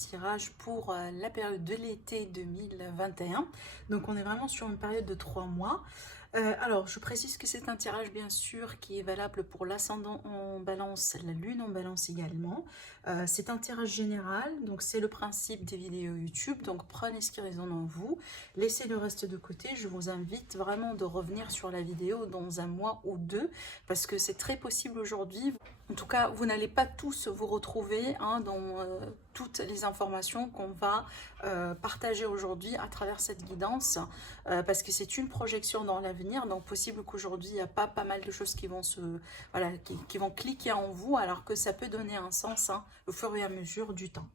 tirage pour la période de l'été 2021. Donc on est vraiment sur une période de 3 mois. Alors je précise que c'est un tirage bien sûr qui est valable pour l'ascendant en balance, la lune en balance également. C'est un tirage général, donc c'est le principe des vidéos YouTube. Donc prenez ce qui résonne en vous, laissez le reste de côté. Je vous invite vraiment de revenir sur la vidéo dans un mois ou deux, parce que c'est très possible aujourd'hui. En tout cas, vous n'allez pas tous vous retrouver dans toutes les informations qu'on va partager aujourd'hui à travers cette guidance, parce que c'est une projection dans l'avenir. Donc, possible qu'aujourd'hui, il n'y a pas mal de choses qui vont qui vont cliquer en vous, alors que ça peut donner un sens au fur et à mesure du temps.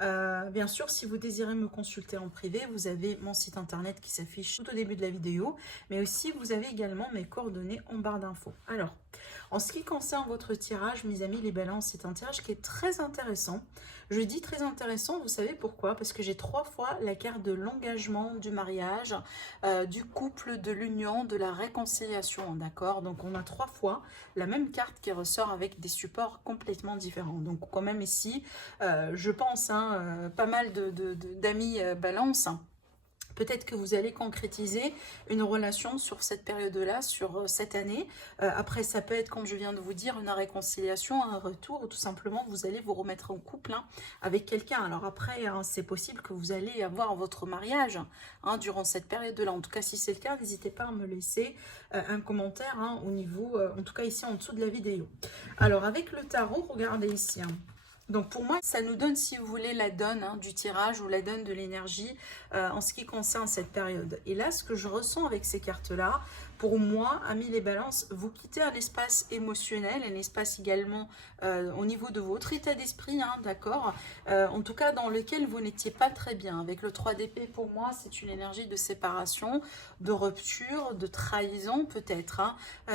Bien sûr, si vous désirez me consulter en privé, vous avez mon site internet qui s'affiche tout au début de la vidéo, mais aussi vous avez également mes coordonnées en barre d'infos. Alors, en ce qui concerne votre tirage, mes amis les balances, c'est un tirage qui est très intéressant. Je dis très intéressant, vous savez pourquoi? Parce que j'ai 3 fois la carte de l'engagement, du mariage, du couple, de l'union, de la réconciliation, d'accord? Donc on a 3 fois la même carte qui ressort avec des supports complètement différents. Donc quand même ici, je pense, pas mal d'amis balance. Peut-être que vous allez concrétiser une relation sur cette période-là, sur cette année. Après, ça peut être, comme je viens de vous dire, une réconciliation, un retour, ou tout simplement, vous allez vous remettre en couple avec quelqu'un. Alors après, c'est possible que vous allez avoir votre mariage durant cette période-là. En tout cas, si c'est le cas, n'hésitez pas à me laisser un commentaire au niveau, en tout cas ici en dessous de la vidéo. Alors, avec le tarot, regardez ici. Donc pour moi, ça nous donne, si vous voulez, la donne du tirage ou la donne de l'énergie en ce qui concerne cette période. Et là, ce que je ressens avec ces cartes-là, pour moi, amis les balances, vous quittez un espace émotionnel, un espace également au niveau de votre état d'esprit, d'accord, en tout cas dans lequel vous n'étiez pas très bien. Avec le 3 d'épée, pour moi, c'est une énergie de séparation, de rupture, de trahison peut-être.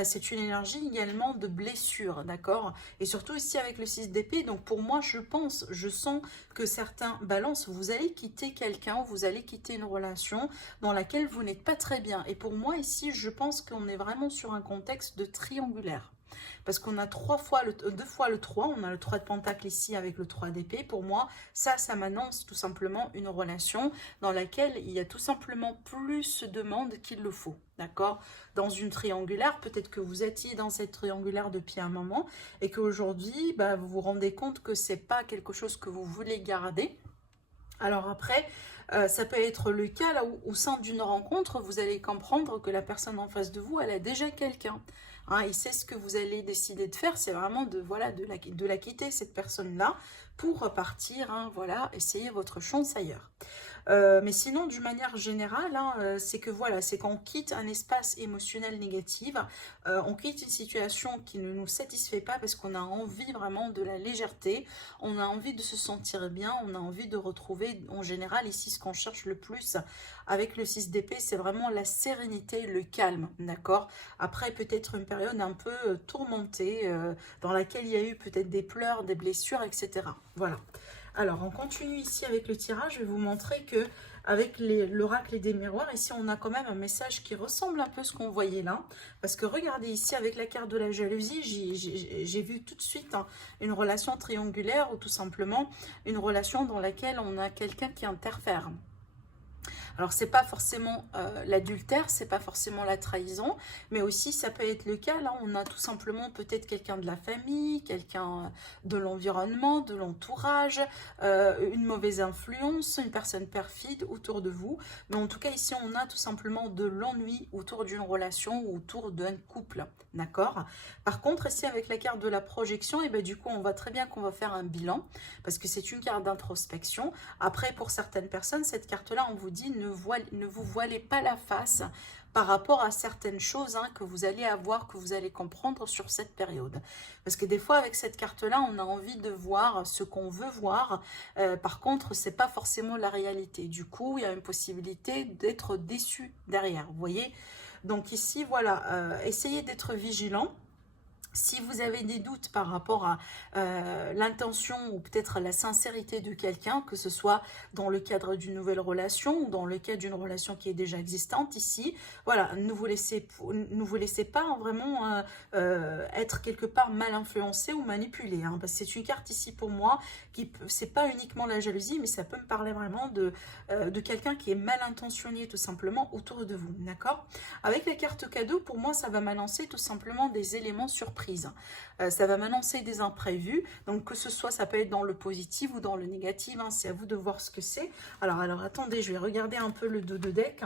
C'est une énergie également de blessure, d'accord. Et surtout ici avec le 6 d'épée, donc pour moi, je sens que certains balances, vous allez quitter quelqu'un, vous allez quitter une relation dans laquelle vous n'êtes pas très bien. Et pour moi ici, je pense qu'on est vraiment sur un contexte de triangulaire. Parce qu'on a 2 fois le 3, on a le 3 de pentacle ici avec le 3 d'épée. Pour moi, ça m'annonce tout simplement une relation dans laquelle il y a tout simplement plus de monde qu'il le faut. D'accord? Dans une triangulaire, peut-être que vous étiez dans cette triangulaire depuis un moment et qu'aujourd'hui, vous vous rendez compte que c'est pas quelque chose que vous voulez garder. Alors après, ça peut être le cas là où, au sein d'une rencontre, vous allez comprendre que la personne en face de vous, elle a déjà quelqu'un. Et c'est ce que vous allez décider de faire, c'est vraiment de la quitter, cette personne-là, pour repartir, essayer votre chance ailleurs. Mais sinon, d'une manière générale, c'est que voilà, c'est qu'on quitte un espace émotionnel négatif, on quitte une situation qui ne nous satisfait pas parce qu'on a envie vraiment de la légèreté, on a envie de se sentir bien, on a envie de retrouver, en général, ici, ce qu'on cherche le plus avec le 6 d'épée, c'est vraiment la sérénité, le calme, d'accord? Après, peut-être une période un peu tourmentée, dans laquelle il y a eu peut-être des pleurs, des blessures, etc. Voilà. Alors, on continue ici avec le tirage. Je vais vous montrer que avec l'oracle et des miroirs, ici, on a quand même un message qui ressemble un peu à ce qu'on voyait là. Parce que regardez ici, avec la carte de la jalousie, j'ai vu tout de suite une relation triangulaire ou tout simplement une relation dans laquelle on a quelqu'un qui interfère. Alors, c'est pas forcément l'adultère, c'est pas forcément la trahison, mais aussi ça peut être le cas. Là, on a tout simplement peut-être quelqu'un de la famille, quelqu'un de l'environnement, de l'entourage, une mauvaise influence, une personne perfide autour de vous. Mais en tout cas, ici, on a tout simplement de l'ennui autour d'une relation ou autour d'un couple. D'accord? Par contre, ici, avec la carte de la projection, et du coup, on voit très bien qu'on va faire un bilan parce que c'est une carte d'introspection. Après, pour certaines personnes, cette carte-là, on vous dit ne vous voilez pas la face par rapport à certaines choses que vous allez avoir, que vous allez comprendre sur cette période. Parce que des fois, avec cette carte-là, on a envie de voir ce qu'on veut voir. Par contre, c'est pas forcément la réalité. Du coup, il y a une possibilité d'être déçu derrière. Vous voyez? Donc ici, voilà, essayez d'être vigilant. Si vous avez des doutes par rapport à l'intention ou peut-être la sincérité de quelqu'un, que ce soit dans le cadre d'une nouvelle relation ou dans le cadre d'une relation qui est déjà existante ici, voilà, ne vous laissez pas vraiment être quelque part mal influencé ou manipulé, hein, parce que c'est une carte ici pour moi qui, c'est pas uniquement la jalousie, mais ça peut me parler vraiment de quelqu'un qui est mal intentionné tout simplement autour de vous, d'accord? Avec la carte cadeau, pour moi, ça va m'annoncer tout simplement des éléments surprises. Ça va m'annoncer des imprévus. Donc, que ce soit, ça peut être dans le positif ou dans le négatif. Hein, c'est à vous de voir ce que c'est. Alors, attendez, je vais regarder un peu le dos de deck.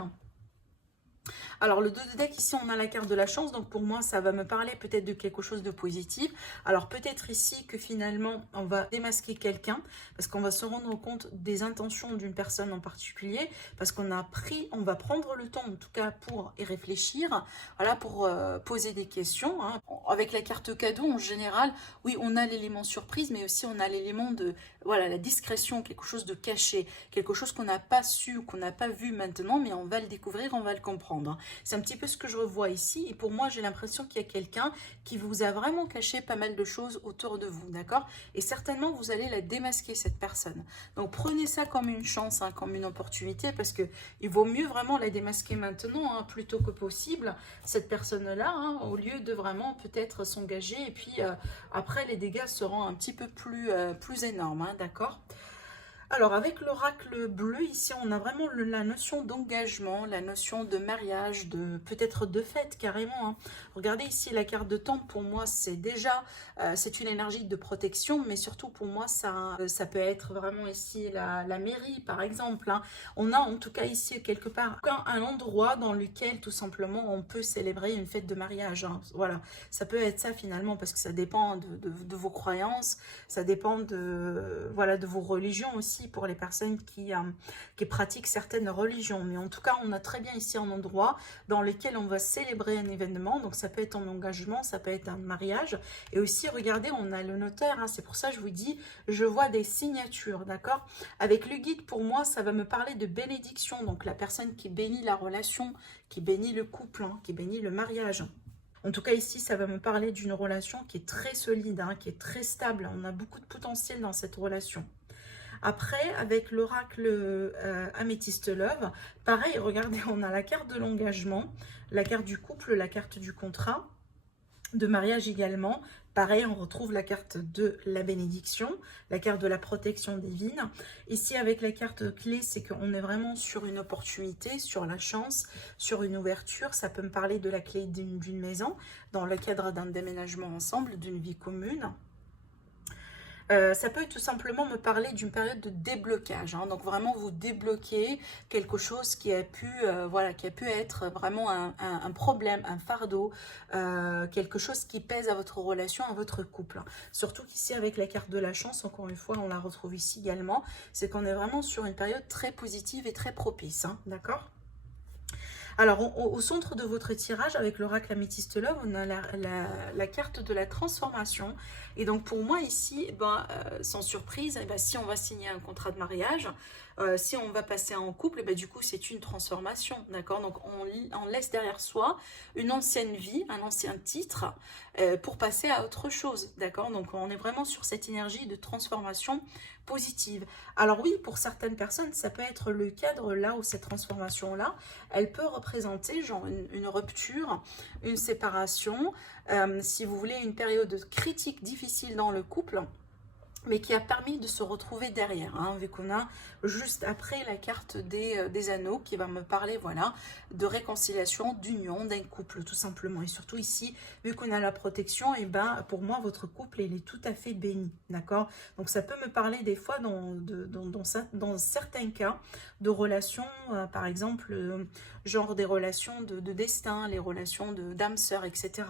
Alors, le dos de deck, ici, on a la carte de la chance. Donc, pour moi, ça va me parler peut-être de quelque chose de positif. Alors, peut-être ici que finalement, on va démasquer quelqu'un parce qu'on va se rendre compte des intentions d'une personne en particulier parce qu'on a pris, on va prendre le temps, en tout cas, pour y réfléchir, voilà, pour poser des questions. Hein. Avec la carte cadeau, en général, oui, on a l'élément surprise, mais aussi on a l'élément de, voilà, la discrétion, quelque chose de caché, quelque chose qu'on n'a pas su, qu'on n'a pas vu maintenant, mais on va le découvrir, on va le comprendre. C'est un petit peu ce que je revois ici. Et pour moi, j'ai l'impression qu'il y a quelqu'un qui vous a vraiment caché pas mal de choses autour de vous, d'accord? Et certainement, vous allez la démasquer, cette personne. Donc, prenez ça comme une chance, hein, comme une opportunité, parce que il vaut mieux vraiment la démasquer maintenant, hein, plutôt que possible, cette personne-là, hein, au lieu de vraiment peut-être s'engager. Et puis, après, les dégâts seront un petit peu plus énormes, hein, d'accord? Alors, avec l'oracle bleu, ici, on a vraiment la notion d'engagement, la notion de mariage, de peut-être de fête, carrément. Hein. Regardez ici, la carte de temple, pour moi, c'est déjà, c'est une énergie de protection, mais surtout, pour moi, ça peut être vraiment ici la mairie, par exemple. Hein. On a, en tout cas, ici, quelque part, un endroit dans lequel, tout simplement, on peut célébrer une fête de mariage. Hein. Voilà, ça peut être ça, finalement, parce que ça dépend de vos croyances, ça dépend voilà, de vos religions aussi, pour les personnes qui pratiquent certaines religions. Mais en tout cas, on a très bien ici un endroit dans lequel on va célébrer un événement. Donc, ça peut être un engagement, ça peut être un mariage. Et aussi, regardez, on a le notaire. Hein, c'est pour ça que je vous dis, je vois des signatures, d'accord? Avec le guide, pour moi, ça va me parler de bénédiction. Donc, la personne qui bénit la relation, qui bénit le couple, hein, qui bénit le mariage. En tout cas, ici, ça va me parler d'une relation qui est très solide, hein, qui est très stable. On a beaucoup de potentiel dans cette relation. Après, avec l'oracle Améthyste Love, pareil, regardez, on a la carte de l'engagement, la carte du couple, la carte du contrat, de mariage également. Pareil, on retrouve la carte de la bénédiction, la carte de la protection divine. Ici, avec la carte clé, c'est qu'on est vraiment sur une opportunité, sur la chance, sur une ouverture. Ça peut me parler de la clé d'une maison, dans le cadre d'un déménagement ensemble, d'une vie commune. Ça peut tout simplement me parler d'une période de déblocage, hein, donc vraiment vous débloquez quelque chose qui a pu, voilà, qui a pu être vraiment un problème, un fardeau, quelque chose qui pèse à votre relation, à votre couple. Surtout qu'ici avec la carte de la chance, encore une fois on la retrouve ici également, c'est qu'on est vraiment sur une période très positive et très propice, hein, d'accord? Alors, au centre de votre tirage, avec l'oracle Améthyste Love, on a la carte de la transformation. Et donc, pour moi, ici, ben, sans surprise, eh ben, si on va signer un contrat de mariage, si on va passer en couple, eh ben, du coup, c'est une transformation, d'accord? Donc, on laisse derrière soi une ancienne vie, un ancien titre, pour passer à autre chose, d'accord? Donc, on est vraiment sur cette énergie de transformation positive. Alors oui, pour certaines personnes, ça peut être le cadre là où cette transformation-là, elle peut représenter genre une rupture, une séparation, si vous voulez, une période critique, difficile dans le couple, mais qui a permis de se retrouver derrière, hein, vu qu'on a juste après la carte des anneaux qui va me parler, voilà, de réconciliation, d'union d'un couple, tout simplement. Et surtout ici, vu qu'on a la protection, et ben pour moi, votre couple, il est tout à fait béni, d'accord? Donc ça peut me parler des fois, dans certains cas, de relations, par exemple, genre des relations de destin, les relations d'âme-sœur, etc.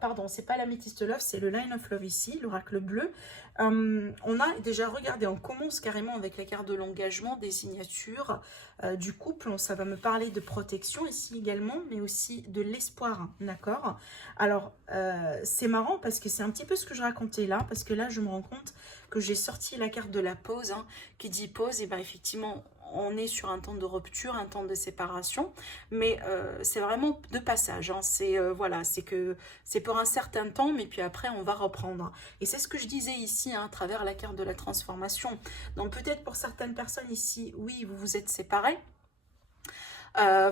Pardon, c'est pas l'améthyste love, c'est le line of love ici, l'oracle bleu. On a déjà regardé, on commence carrément avec la carte de l'engagement, des signatures du couple. Ça va me parler de protection ici également, mais aussi de l'espoir, hein, d'accord? Alors, c'est marrant parce que c'est un petit peu ce que je racontais là, parce que là, je me rends compte que j'ai sorti la carte de la pause, hein, qui dit pause, et bien effectivement, on est sur un temps de rupture, un temps de séparation, mais c'est vraiment de passage, hein. C'est voilà, c'est pour un certain temps, mais puis après on va reprendre. Et c'est ce que je disais ici, hein, à travers la carte de la transformation. Donc peut-être pour certaines personnes ici, oui, vous vous êtes séparés.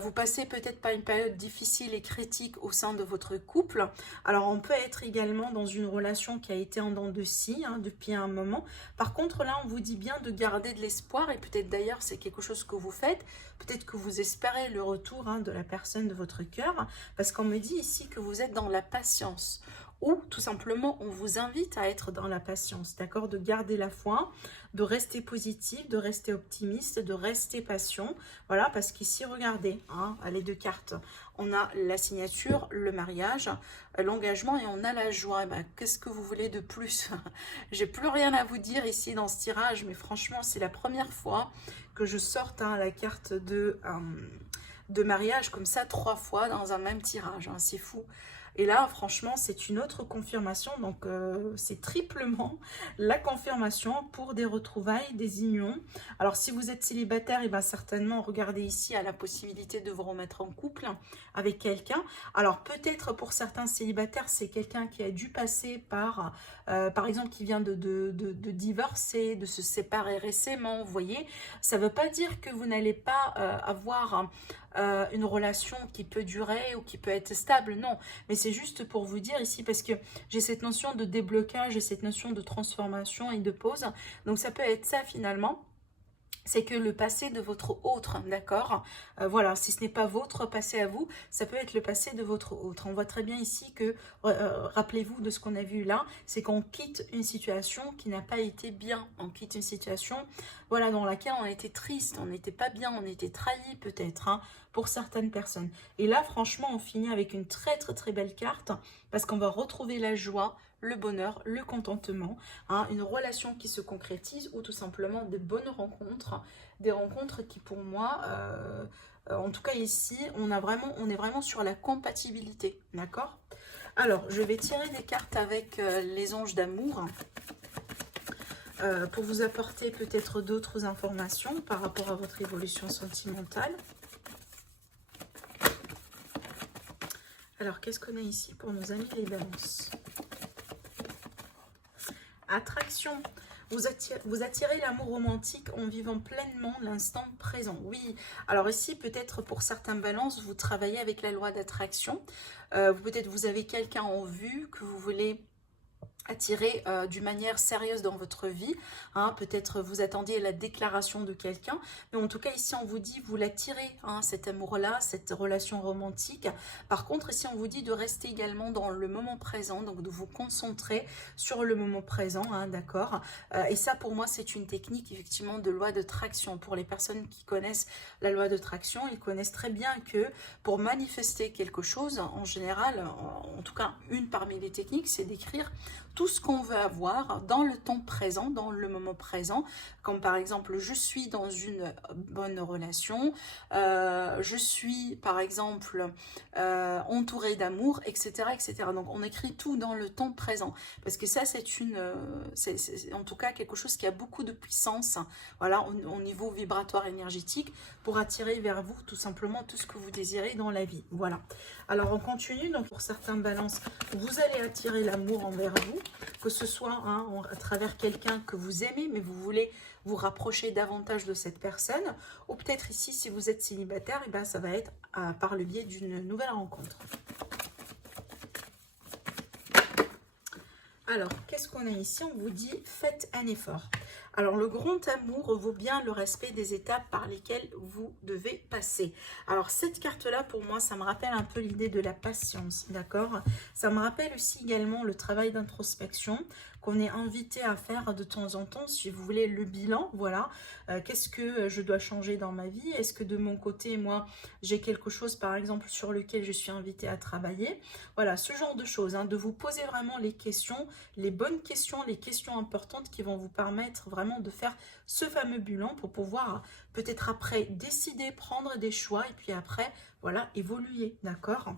Vous passez peut-être par une période difficile et critique au sein de votre couple. Alors, on peut être également dans une relation qui a été en dents de scie, hein, depuis un moment. Par contre, là, on vous dit bien de garder de l'espoir, et peut-être d'ailleurs, c'est quelque chose que vous faites. Peut-être que vous espérez le retour, hein, de la personne de votre cœur, parce qu'on me dit ici que vous êtes dans la patience. Ou tout simplement, on vous invite à être dans la patience, d'accord? De garder la foi, de rester positif, de rester optimiste, de rester patient. Voilà, parce qu'ici, regardez, hein, les deux cartes. On a la signature, le mariage, l'engagement et on a la joie. Ben, qu'est-ce que vous voulez de plus? J'ai plus rien à vous dire ici dans ce tirage, mais franchement, c'est la première fois que je sorte, hein, la carte de mariage comme ça 3 fois dans un même tirage, hein, c'est fou. Et là, franchement, c'est une autre confirmation. Donc, c'est triplement la confirmation pour des retrouvailles, des unions. Alors, si vous êtes célibataire, et bien certainement, regardez ici à la possibilité de vous remettre en couple avec quelqu'un. Alors, peut-être pour certains célibataires, c'est quelqu'un qui a dû passer par exemple, qui vient de divorcer, de se séparer récemment, vous voyez. Ça ne veut pas dire que vous n'allez pas avoir une relation qui peut durer ou qui peut être stable, non, mais c'est juste pour vous dire ici, parce que j'ai cette notion de déblocage, j'ai cette notion de transformation et de pause, donc ça peut être ça finalement. C'est que le passé de votre autre, d'accord, voilà, si ce n'est pas votre passé à vous, ça peut être le passé de votre autre. On voit très bien ici que, rappelez-vous de ce qu'on a vu là, c'est qu'on quitte une situation qui n'a pas été bien. On quitte une situation, voilà, dans laquelle on était triste, on n'était pas bien, on était trahi peut-être, hein, pour certaines personnes. Et là, franchement, on finit avec une très très très belle carte, parce qu'on va retrouver la joie, le bonheur, le contentement, hein, une relation qui se concrétise ou tout simplement de bonnes rencontres, des rencontres qui pour moi, en tout cas ici, on est vraiment sur la compatibilité, d'accord? Alors, je vais tirer des cartes avec les anges d'amour pour vous apporter peut-être d'autres informations par rapport à votre évolution sentimentale. Alors, qu'est-ce qu'on a ici pour nos amis les balances? Attraction, vous attirez l'amour romantique en vivant pleinement l'instant présent. Oui, alors ici, peut-être pour certains balances, vous travaillez avec la loi d'attraction. Peut-être vous avez quelqu'un en vue que vous voulez attirer d'une manière sérieuse dans votre vie, hein, peut-être vous attendiez la déclaration de quelqu'un, mais en tout cas ici on vous dit vous l'attirez, hein, cet amour-là, cette relation romantique. Par contre ici on vous dit de rester également dans le moment présent, donc de vous concentrer sur le moment présent, hein, d'accord, et ça pour moi c'est une technique effectivement de loi de traction. Pour les personnes qui connaissent la loi de traction, ils connaissent très bien que pour manifester quelque chose, en général, en tout cas une parmi les techniques, c'est d'écrire tout ce qu'on veut avoir dans le temps présent, dans le moment présent, comme par exemple je suis dans une bonne relation, je suis par exemple entourée d'amour, etc., etc. Donc on écrit tout dans le temps présent, parce que ça c'est en tout cas quelque chose qui a beaucoup de puissance, voilà, au niveau vibratoire énergétique, pour attirer vers vous tout simplement tout ce que vous désirez dans la vie. Voilà. Alors on continue, donc pour certains balances, vous allez attirer l'amour envers vous, que ce soit, hein, à travers quelqu'un que vous aimez, mais vous voulez vous rapprocher davantage de cette personne, ou peut-être ici, si vous êtes célibataire, et ben, ça va être par le biais d'une nouvelle rencontre. Alors, qu'est-ce qu'on a ici? On vous dit, faites un effort. Alors, le grand amour vaut bien le respect des étapes par lesquelles vous devez passer. Alors, cette carte-là, pour moi, ça me rappelle un peu l'idée de la patience, d'accord? Ça me rappelle aussi également le travail d'introspection qu'on est invité à faire de temps en temps, si vous voulez, le bilan, voilà. Qu'est-ce que je dois changer dans ma vie? Est-ce que de mon côté, moi, j'ai quelque chose, par exemple, sur lequel je suis invité à travailler? Voilà, ce genre de choses, hein, de vous poser vraiment les questions, les bonnes questions, les questions importantes qui vont vous permettre vraiment de faire ce fameux bilan pour pouvoir peut-être après décider, prendre des choix et puis après, voilà, évoluer, d'accord?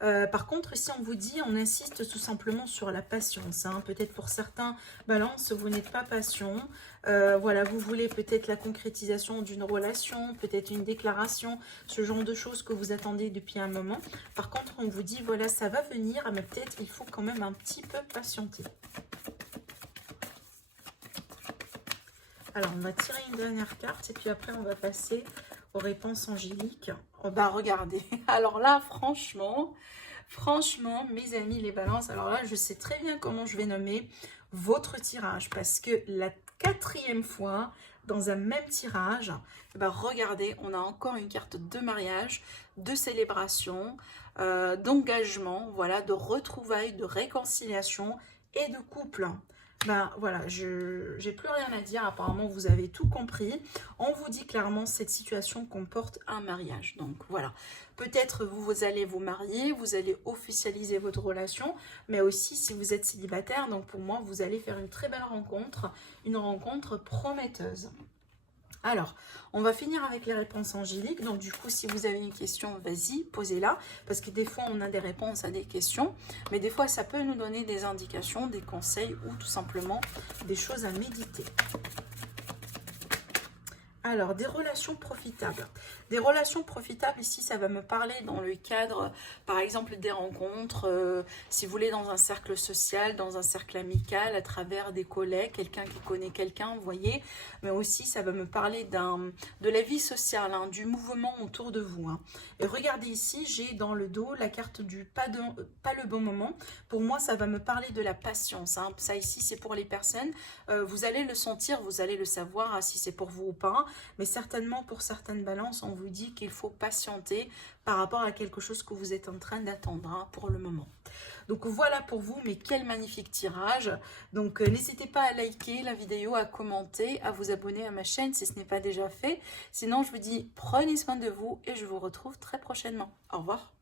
Par contre, ici, on vous dit, on insiste tout simplement sur la patience. Hein. Peut-être pour certains balances, vous n'êtes pas patient. Voilà, vous voulez peut-être la concrétisation d'une relation, peut-être une déclaration, ce genre de choses que vous attendez depuis un moment. Par contre, on vous dit, voilà, ça va venir, mais peut-être il faut quand même un petit peu patienter. Alors, on va tirer une dernière carte et puis après, on va passer aux réponses angéliques. Oh, bah, regardez. Alors là, franchement, mes amis, les balances, alors là, je sais très bien comment je vais nommer votre tirage parce que la 4e fois, dans un même tirage, bah, regardez, on a encore une carte de mariage, de célébration, d'engagement, voilà, de retrouvailles, de réconciliation et de couple. Ben voilà, je n'ai plus rien à dire, apparemment vous avez tout compris. On vous dit clairement cette situation comporte un mariage. Donc voilà, peut-être vous allez vous marier, vous allez officialiser votre relation, mais aussi si vous êtes célibataire, donc pour moi vous allez faire une très belle rencontre, une rencontre prometteuse. Alors, on va finir avec les réponses angéliques. Donc, du coup, si vous avez une question, vas-y, posez-la. Parce que des fois, on a des réponses à des questions. Mais des fois, ça peut nous donner des indications, des conseils ou tout simplement des choses à méditer. Alors, des relations profitables. Des relations profitables, ici, ça va me parler dans le cadre, par exemple, des rencontres, si vous voulez, dans un cercle social, dans un cercle amical, à travers des collègues, quelqu'un qui connaît quelqu'un, vous voyez. Mais aussi, ça va me parler de la vie sociale, hein, du mouvement autour de vous. Hein. Et regardez ici, j'ai dans le dos la carte du pas le bon moment. Pour moi, ça va me parler de la patience. Hein. Ça, ici, c'est pour les personnes. Vous allez le sentir, vous allez le savoir, hein, si c'est pour vous ou pas. Mais certainement, pour certaines balances, on vous dit qu'il faut patienter par rapport à quelque chose que vous êtes en train d'attendre, hein, pour le moment. Donc voilà pour vous, mais quel magnifique tirage. Donc n'hésitez pas à liker la vidéo, à commenter, à vous abonner à ma chaîne si ce n'est pas déjà fait. Sinon, je vous dis prenez soin de vous et je vous retrouve très prochainement. Au revoir.